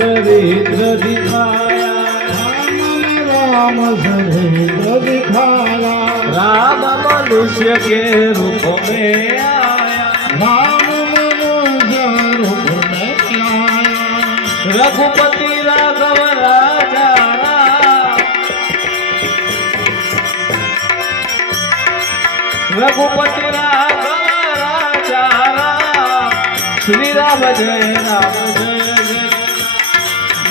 चरित्र दिखाया राम चरित्र दिखाया राम मनुष्य के रूप में आया राम मनुष्य रूप में आया रघुपति राघव राजा रघुपति राघव राजा श्री राम जय राम जय जय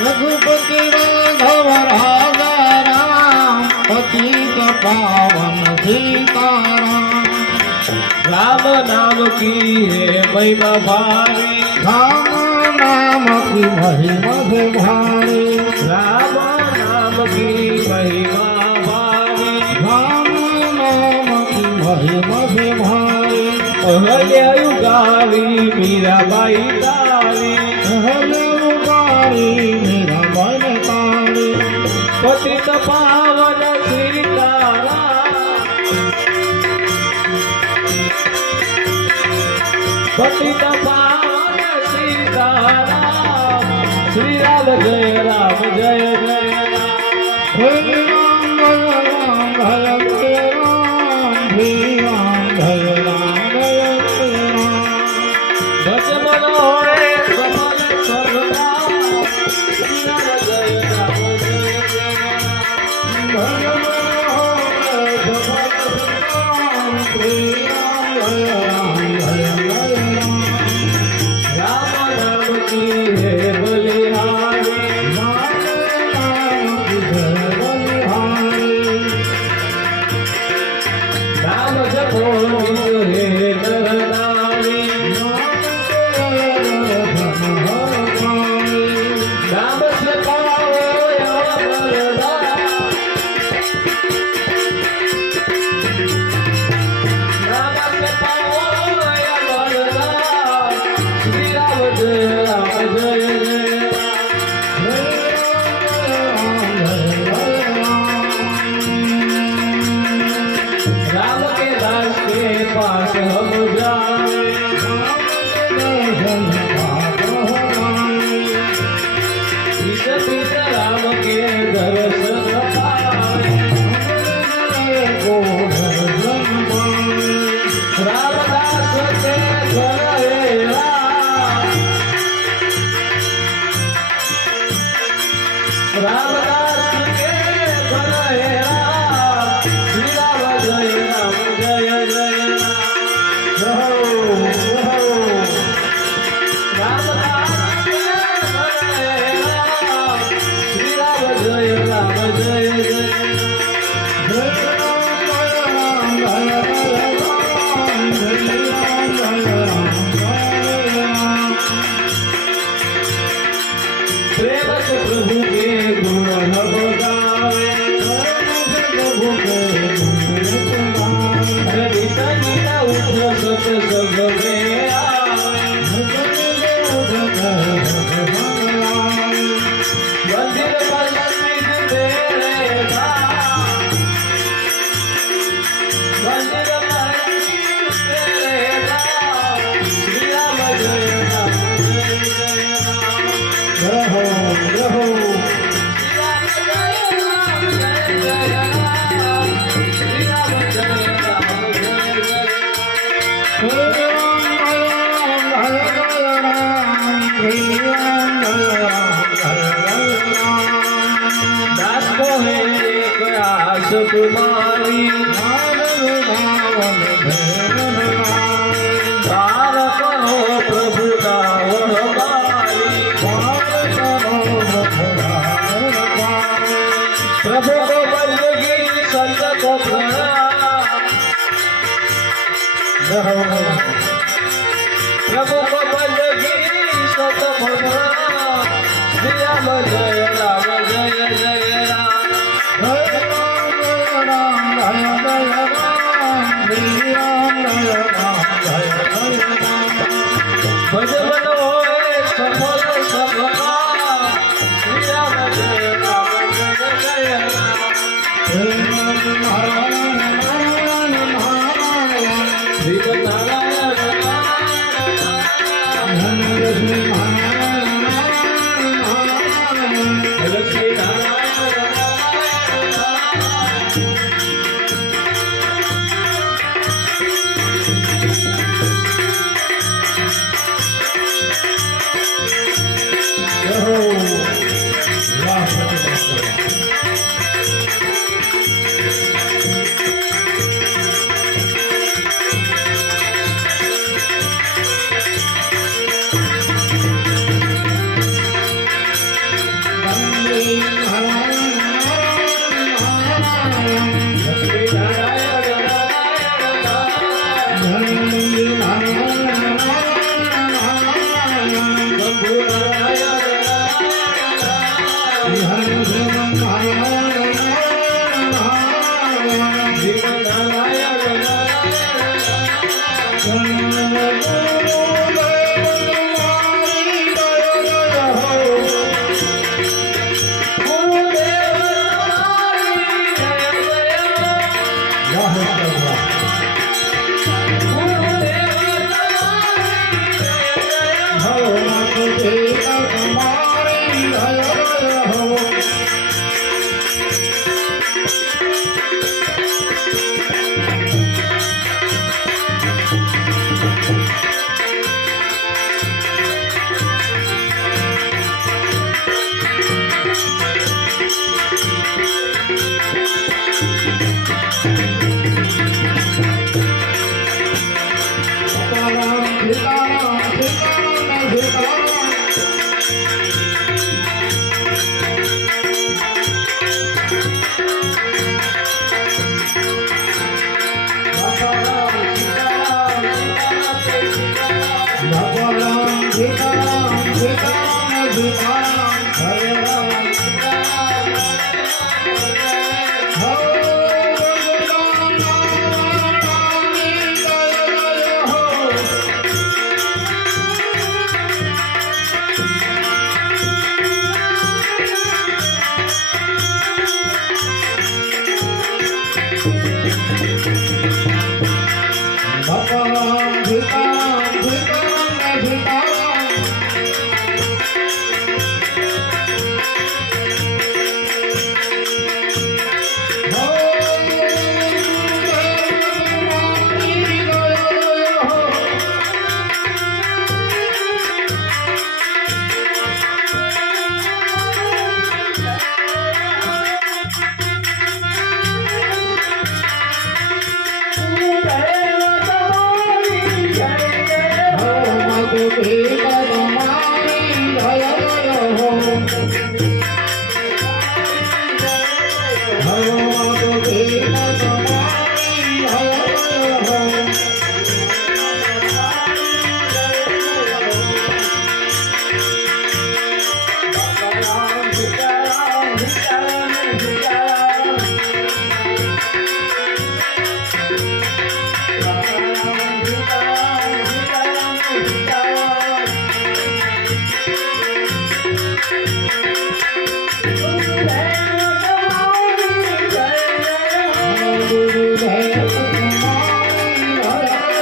रघुपति राघव राजा राम पतित पावन सीताराम राम नाम की है महिमा भारी राम नाम की महिमा भारी राम नाम की महिमा भारी राम नाम की महिमा भारी हृदय गावी मीराबाई तारी मेरा मन तारी पतित पावन सीताराम पतित पावन सीताराम श्री राम जय राम जय जय राम राम जय राम जय राम जय राम जय राम भज मनोहर कमल सर्वदा पास हम जाए राम के दर्शन पाए रामदास के घर रामदास के घर श्री राम जय राम जय जय प्रेम से प्रभु के गुण हम गावे प्रभु के गीता गीता उठ सत्संग में आवे मंदिर मस्जिद तेरे धाम मंदिर मस्जिद तेरे धाम श्री राम जय राम जय जय राम रहो दास को है एक आस तुम्हारी पार करो प्रभु दावन बारी प्रभु को बंदगी संत को प्रणाम प्रभु को बंदगी संत को प्रणाम श्री राम जय राम जय जय राम राम राम जय राम श्री राम जय राम जय जय राम भज मनोहर બોલો સભા શ્રી રામ જય રામ જય જય રામ શ્રી નારાયણ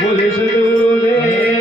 બોલે સદગુરુદેવ